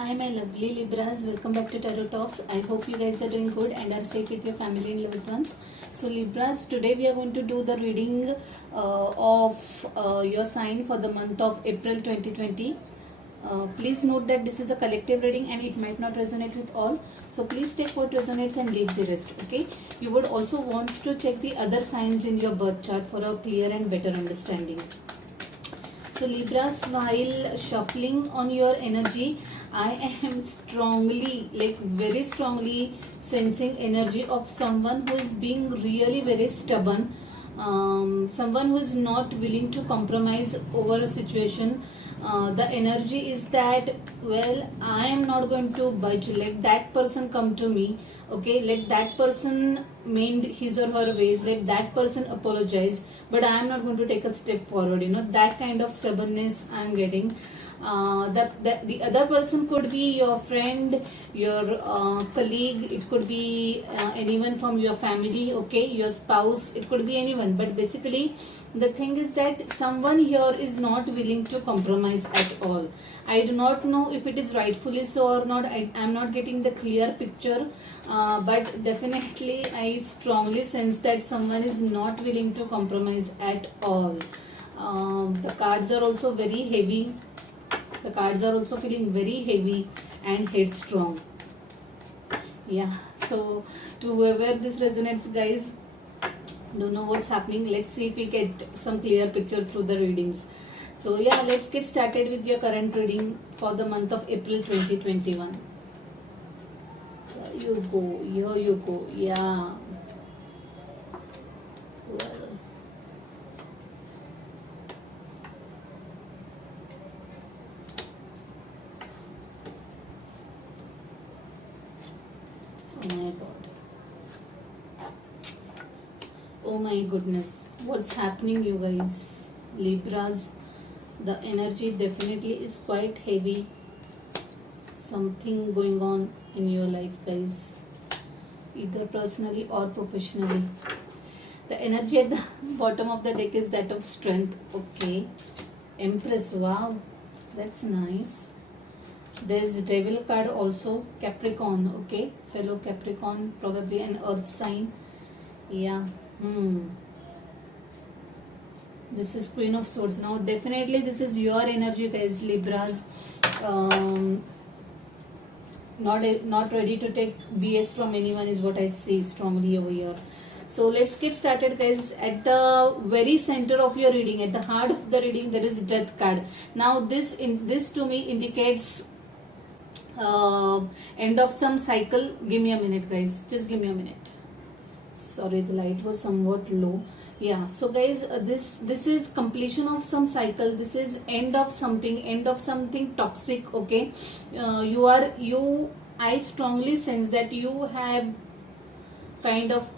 Hi my lovely Libras, welcome back to Tarot Talks. I hope you guys are doing good and are safe with your family and loved ones. So Libras, today we are going to do the reading of your sign for the month of April 2020. Please note that this is a collective reading and it might not resonate with all. So please take what resonates and leave the rest, okay? You would also want to check the other signs in your birth chart for a clear and better understanding. So Libras, while shuffling on your energy, I am strongly, very strongly sensing energy of someone who is being really very stubborn, someone who is not willing to compromise over a situation. The energy is that, well, I am not going to budge. Let that person come to me, okay? Let that person mend his or her ways. Let that person apologize, but I am not going to take a step forward. That kind of stubbornness I am getting. The other person could be your friend, your colleague, it could be anyone from your family, okay, your spouse, it could be anyone, but basically the thing is that someone here is not willing to compromise at all. I do not know if it is rightfully so or not. I am not getting the clear picture, but definitely I strongly sense that someone is not willing to compromise at all. The cards are also very heavy. The cards are also feeling very heavy and headstrong. Yeah, so to whoever this resonates, guys, don't know what's happening. Let's see if we get some clear picture through the readings. So yeah, let's get started with your current reading for the month of April 2021. Here you go, here you go. Yeah. Well, oh my god. Oh my goodness. What's happening, you guys? Libras, the energy definitely is quite heavy. Something going on in your life, guys, either personally or professionally. The energy at the bottom of the deck is that of strength. Okay. Empress. Wow. That's nice. There's Devil card also. Capricorn. Okay. Fellow Capricorn. Probably an earth sign. Yeah. This is Queen of Swords. Now definitely this is your energy, guys, Libras. Not ready to take BS from anyone is what I see strongly over here. So let's get started, guys. At the very center of your reading, at the heart of the reading, there is Death card. Now this to me indicates end of some cycle. Give me a minute, guys. Just give me a minute. Sorry, the light was somewhat low. Yeah, so guys, this is completion of some cycle. This is end of something toxic. Okay, I strongly sense that you have kind of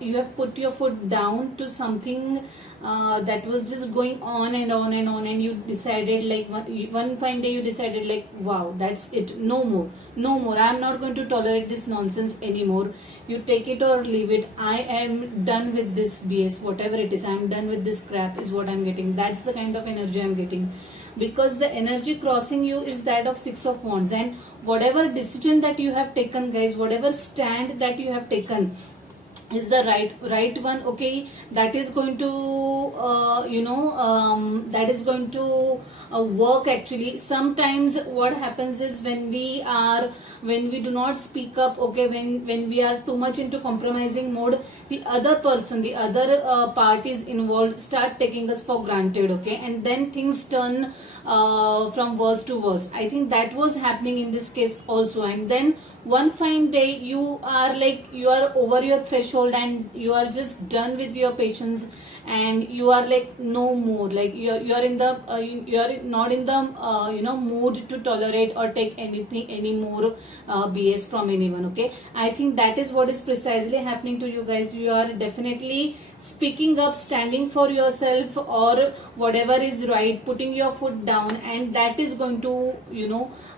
you have put your foot down to something that was just going on and on and on, and you decided, like, one fine day you decided, like, wow, that's it, no more, I'm not going to tolerate this nonsense anymore. You take it or leave it. I am done with this BS, whatever it is. I'm done with this crap is what I'm getting. That's the kind of energy I'm getting, because the energy crossing you is that of Six of Wands, and whatever decision that you have taken, guys, whatever stand that you have taken is the right one. Okay, that is going to work. Actually, sometimes what happens is when we do not speak up, okay, when we are too much into compromising mode, the other parties involved start taking us for granted, okay, and then things turn from worse to worse. I think that was happening in this case also. And then one fine day you are over your threshold and you are just done with your patience, and you are like, no more, like you are not in the mood to tolerate or take any more BS from anyone. Okay, I think that is what is precisely happening to you guys. You are definitely speaking up, standing for yourself or whatever is right, putting your foot down, and that is going to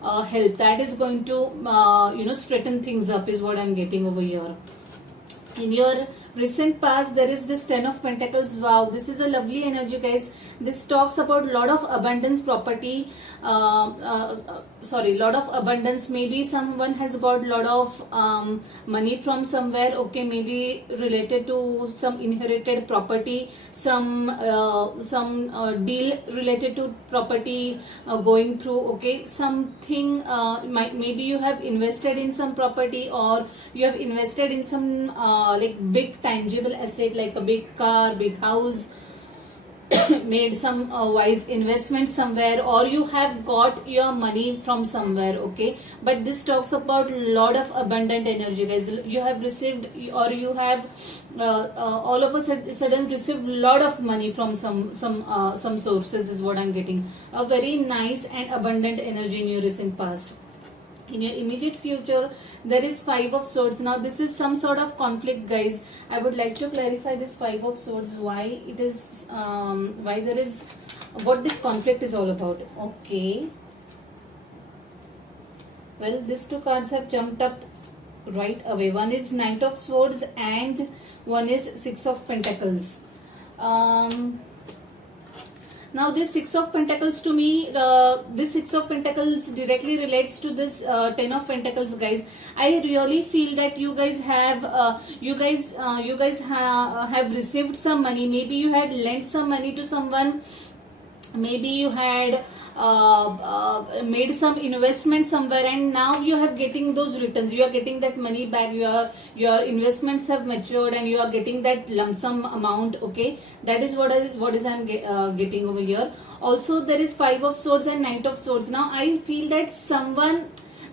help. That is going to straighten things up is what I'm getting over here. In your recent past there is this 10 of Pentacles. Wow, this is a lovely energy, guys. This talks about lot of abundance, property, lot of abundance. Maybe someone has got lot of money from somewhere, okay, maybe related to some inherited property, some deal related to property going through, okay, something, maybe you have invested in some property, or you have invested in some like big tangible asset like a big car, big house, made some wise investment somewhere, or you have got your money from somewhere, okay. But this talks about lot of abundant energy, guys. You have received, or you have all of a sudden received lot of money from some sources, is what I'm getting. A very nice and abundant energy in your recent past. In your immediate future there is 5 of Swords. Now this is some sort of conflict, guys. I would like to clarify this 5 of Swords, why it is why there is, what this conflict is all about. Okay, well, these 2 cards have jumped up right away. One is Knight of Swords and one is 6 of Pentacles. Now this 6 of Pentacles, to me, this 6 of Pentacles directly relates to this 10 of Pentacles, guys. I really feel that you guys have have received some money. Maybe you had lent some money to someone. Maybe you had made some investment somewhere, and now you have getting those returns. You are getting that money back. Your investments have matured and you are getting that lump sum amount, okay. That is what I'm getting over here. Also there is 5 of Swords and Knight of Swords. Now I feel that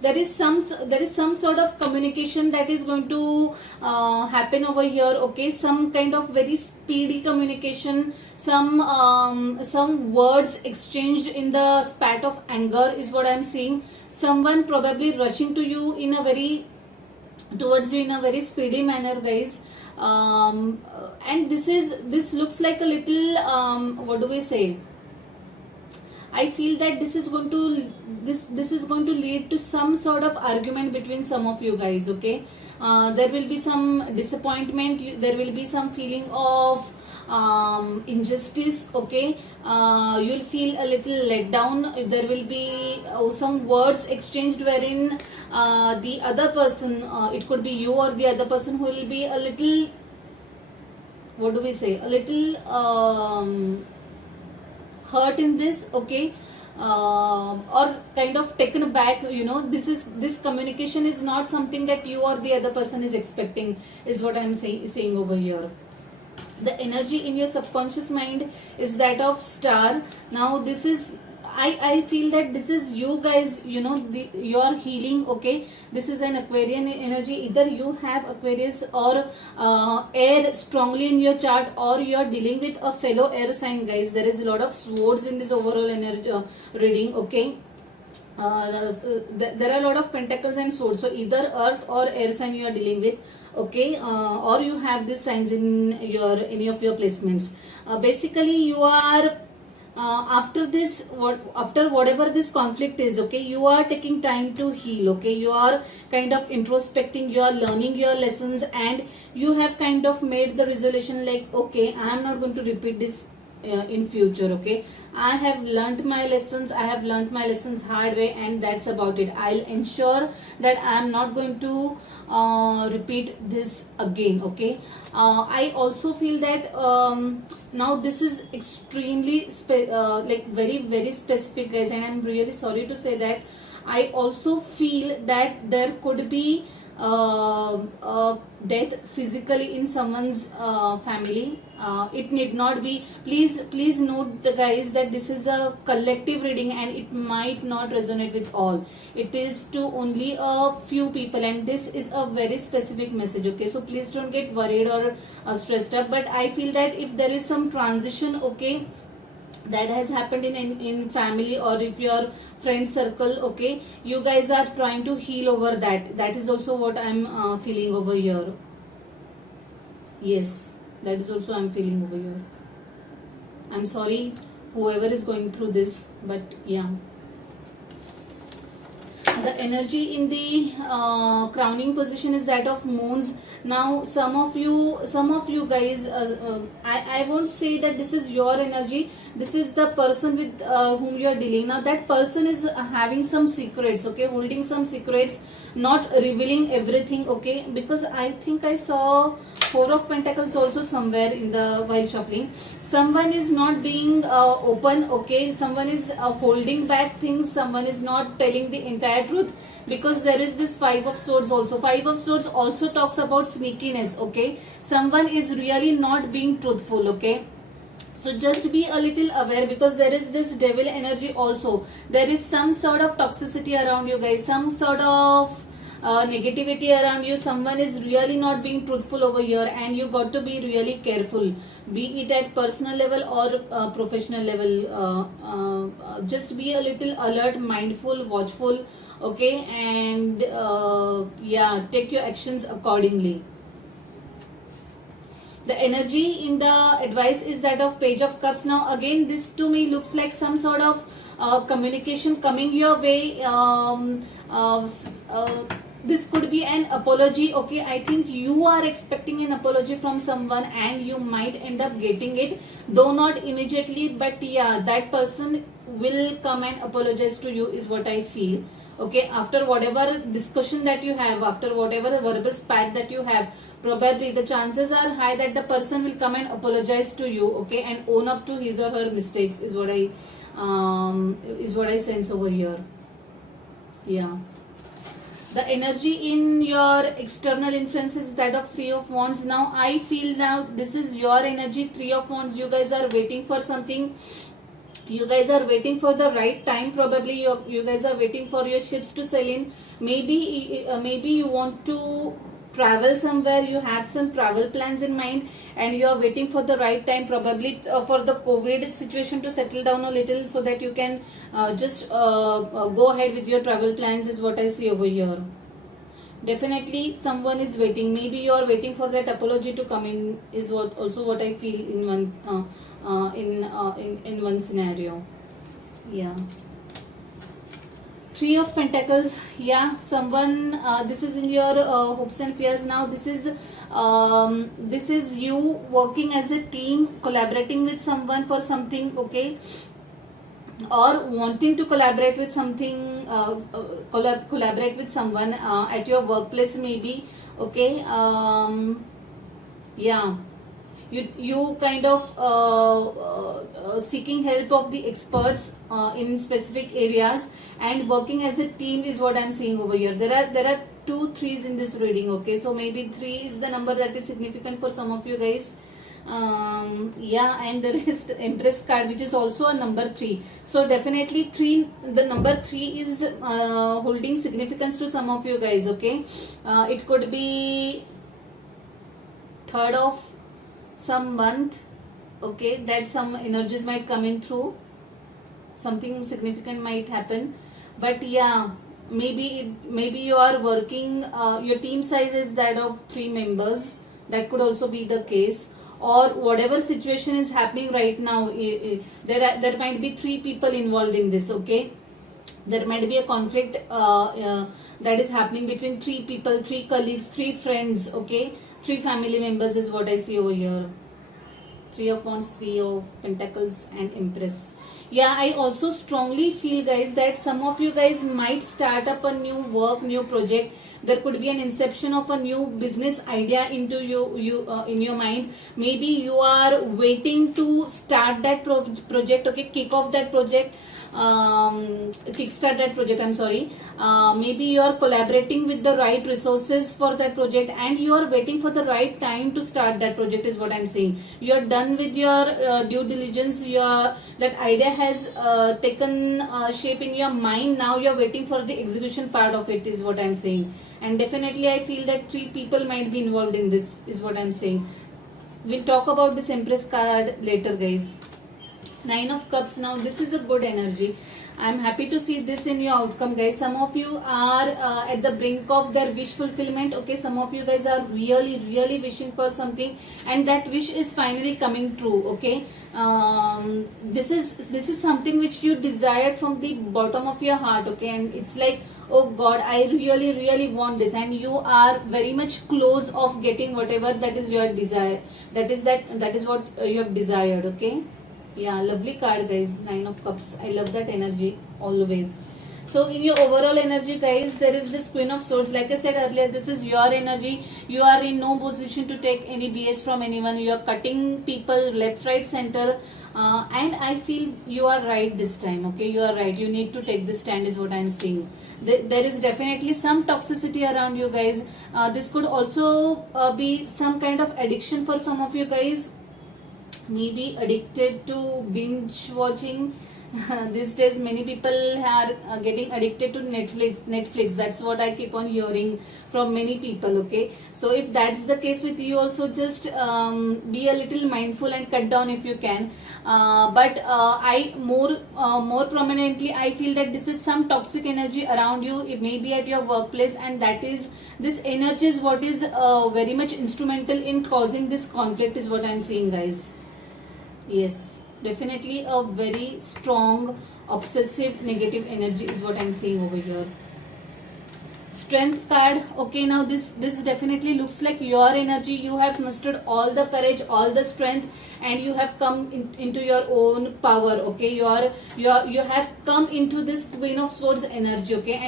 there is some sort of communication that is going to happen over here, okay. Some kind of very speedy communication, some words exchanged in the spat of anger is what I'm seeing. Someone probably rushing to you towards you in a very speedy manner, guys. And this looks like a little what do we say, I feel that this is going to lead to some sort of argument between some of you guys, okay. There will be some disappointment, there will be some feeling of injustice, okay. You'll feel a little let down. There will be some words exchanged wherein the other person, it could be you or the other person, who will be a little, what do we say, a little hurt in this, okay, or kind of taken aback. This communication is not something that you or the other person is expecting, is what I'm saying over here. The energy in your subconscious mind is that of Star. Now this is, I feel that this is you guys, your healing, okay. This is an Aquarian energy. Either you have Aquarius or air strongly in your chart, or you are dealing with a fellow air sign, guys. There is a lot of swords in this overall energy reading, okay. There are a lot of pentacles and swords, so either earth or air sign you are dealing with, okay, or you have these signs in any of your placements. Basically you are after whatever this conflict is, okay, you are taking time to heal, okay. You are kind of introspecting, you are learning your lessons, and you have kind of made the resolution like, okay, I am not going to repeat this in future, okay. I have learnt my lessons, hard way, and that's about it. I'll ensure that I am not going to repeat this again, okay. I also feel that now this is extremely like very, very specific, guys, and I'm really sorry to say that. I also feel that there could be death physically in someone's family. It need not be. Please note, the guys, that this is a collective reading and it might not resonate with all. It is to only a few people, and this is a very specific message, okay. So please don't get worried or stressed up. But I feel that if there is some transition, okay, that has happened in family, or if your friend circle, okay, you guys are trying to heal over that is also what I'm feeling over here. Yes, that is also I'm feeling over here. I'm sorry whoever is going through this, but yeah. the energy in the crowning position is that of moons. Now some of you guys, I won't say that this is your energy, this is the person with whom you are dealing. Now that person is having some secrets, okay, holding some secrets, not revealing everything, okay, because I think I saw Four of Pentacles also somewhere in the while shuffling. Someone is not being open, okay, someone is holding back things, someone is not telling the entire truth, because there is this Five of Swords also. Five of Swords also talks about sneakiness, okay, someone is really not being truthful, okay. So just be a little aware, because there is this devil energy also. There is some sort of toxicity around you guys, some sort of negativity around you. Someone is really not being truthful over here, and you got to be really careful, be it at personal level or professional level. Just be a little alert, mindful, watchful, okay, and yeah, take your actions accordingly. The energy in the advice is that of Page of Cups. Now again, this to me looks like some sort of communication coming your way. This could be an apology, okay. I think you are expecting an apology from someone, and you might end up getting it, though not immediately, but yeah, that person will come and apologize to you is what I feel, okay. After whatever discussion that you have, after whatever verbal spat that you have, probably the chances are high that the person will come and apologize to you, okay, and own up to his or her mistakes is what I sense over here. Yeah. The energy in your external influence is that of Three of Wands. Now I feel now this is your energy, Three of Wands. You guys are waiting for something. You guys are waiting for the right time. Probably you guys are waiting for your ships to sail in. Maybe you want to travel somewhere, you have some travel plans in mind, and you are waiting for the right time, probably for the COVID situation to settle down a little, so that you can just go ahead with your travel plans is what I see over here. Definitely someone is waiting. Maybe you are waiting for that apology to come in is what I feel in one in one scenario. Yeah. Three of Pentacles. Yeah, someone this is in your hopes and fears. Now this is you working as a team, collaborating with someone for something, okay, or wanting to collaborate with something, collaborate with someone at your workplace maybe, okay. Yeah, you kind of seeking help of the experts in specific areas, and working as a team is what I'm seeing over here. There are 2 3s in this reading, okay, so maybe 3 is the number that is significant for some of you guys. Yeah, and the rest Empress card, which is also a number 3. So definitely the number 3 is holding significance to some of you guys, okay. It could be 3rd of some month, okay, that some energies might come in through, something significant might happen. But yeah, maybe you are working, your team size is that of 3 members, that could also be the case, or whatever situation is happening right now, there might be 3 people involved in this, okay. There might be a conflict that is happening between 3 people, 3 colleagues, 3 friends, okay, 3 family members is what I see over here. 3 of Wands, 3 of Pentacles, and Empress. Yeah, I also strongly feel guys that some of you guys might start up a new work, new project. There could be an inception of a new business idea into you in your mind. Maybe you are waiting to start that project, okay, kick off that project, kickstart that project, I'm sorry. Maybe you are collaborating with the right resources for that project, and you are waiting for the right time to start that project is what I'm saying. You are done with your due diligence, that idea has taken shape in your mind. Now you are waiting for the execution part of it is what I'm saying. And definitely I feel that 3 people might be involved in this is what I'm saying. We'll talk about this Empress card later guys. 9 of Cups. Now this is a good energy. I'm happy to see this in your outcome, guys. Some of you are at the brink of their wish fulfillment. Okay, some of you guys are really wishing for something, and that wish is finally coming true. Okay, this is something which you desired from the bottom of your heart. Okay, and it's like, oh God, I really want this, and you are very much close of getting whatever that is your desire. That is what you have desired. Okay. Yeah, lovely card, guys. Nine of Cups. I love that energy always. So in your overall energy, guys, there is this Queen of Swords. Like I said earlier, this is your energy. You are in no position to take any BS from anyone. You are cutting people left, right, center. And I feel you are right this time. Okay, you are right. You need to take this stand is what I am seeing. There is definitely some toxicity around you guys. This could also be some kind of addiction for some of you guys. Maybe addicted to binge watching. These days many people are getting addicted to Netflix. That's what I keep on hearing from many people. Okay, so if that's the case with you also, just be a little mindful and cut down if you can. But I more prominently I feel that this is some toxic energy around you. It may be at your workplace, and that is this energy is what is very much instrumental in causing this conflict is what I'm seeing, guys. Yes, definitely a very strong obsessive negative energy is what I'm seeing over here. Strength card. Okay, now this definitely looks like your energy. You have mustered all the courage, all the strength, and you have come into your own power. Okay, you have come into this Queen of Swords energy. Okay,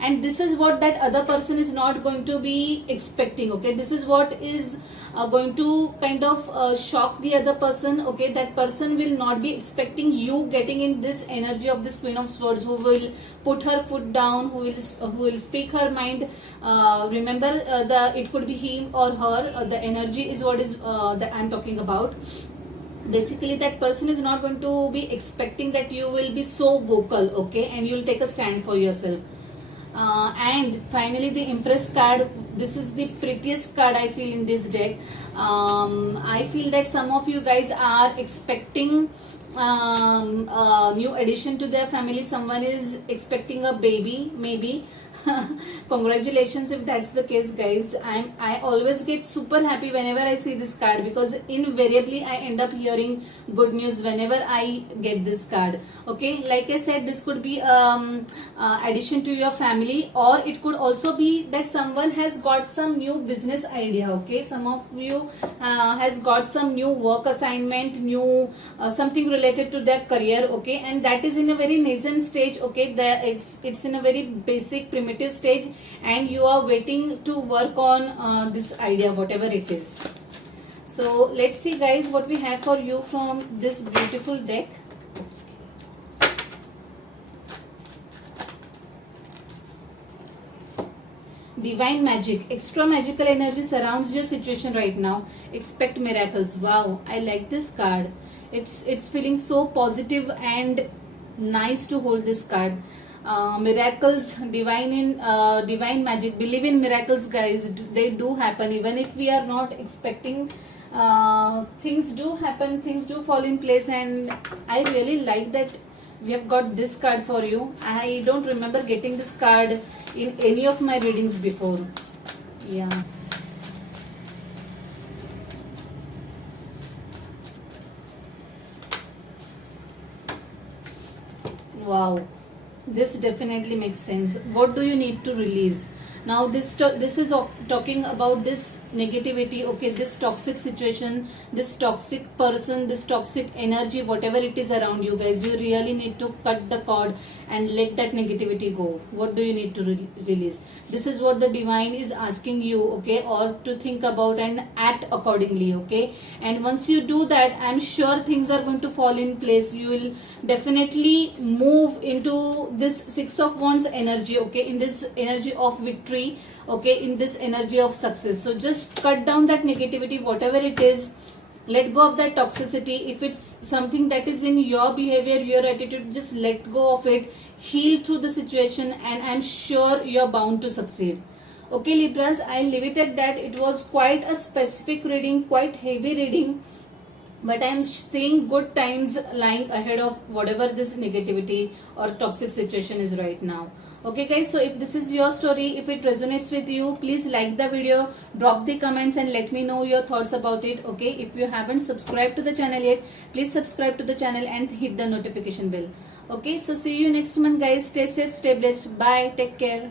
and this is what that other person is not going to be expecting. Okay, this is what is going to kind of shock the other person. Okay, that person will not be expecting you getting in this energy of this Queen of Swords, who will put her foot down, who will speak her mind. Remember, it could be him or her. The energy is what is that I'm talking about. Basically, that person is not going to be expecting that you will be so vocal. Okay, and you'll take a stand for yourself. And finally, the Empress card. This is the prettiest card I feel in this deck. I feel that some of you guys are expecting new addition to their family. Someone is expecting a baby, maybe. Congratulations if that's the case, guys. I always get super happy whenever I see this card, because invariably I end up hearing good news whenever I get this card. Okay, like I said, this could be addition to your family, or it could also be that someone has got some new business idea. Okay, some of you has got some new work assignment, new something related to their career. Okay, and that is in a very nascent stage. Okay, it's in a very basic primitive stage, and you are waiting to work on this idea, whatever it is. So let's see, guys, what we have for you from this beautiful deck. Divine magic. Extra magical energy surrounds your situation right now. Expect miracles. Wow, I like this card. It's feeling so positive and nice to hold this card. Miracles, divine magic. Believe in miracles, guys. They do happen, even if we are not expecting. Things do happen, things do fall in place, and I really like that we have got this card for you. I don't remember getting this card in any of my readings before. Yeah. Wow, this definitely makes sense. What do you need to release? Now this is talking about this negativity. Okay, this toxic situation, this toxic person, this toxic energy, whatever it is around you guys, you really need to cut the cord and let that negativity go. What do you need to release? This is what the divine is asking you. Okay, or to think about and act accordingly. Okay, and once you do that, I'm sure things are going to fall in place. You will definitely move into this Six of Wands energy. Okay, in this energy of victory. Okay, in this energy of success. So just cut down that negativity, whatever it is. Let go of that toxicity. If it's something that is in your behavior, your attitude, just let go of it. Heal through the situation, and I'm sure you're bound to succeed. Okay, Libras, I'll leave it at that. It was quite a specific reading, quite heavy reading. but I'm seeing good times lying ahead of whatever this negativity or toxic situation is right now. Okay guys, so if this is your story, if it resonates with you, please like the video, drop the comments and let me know your thoughts about it. Okay, if you haven't subscribed to the channel yet, please subscribe to the channel and hit the notification bell. Okay, so see you next month guys. Stay safe, stay blessed. Bye, take care.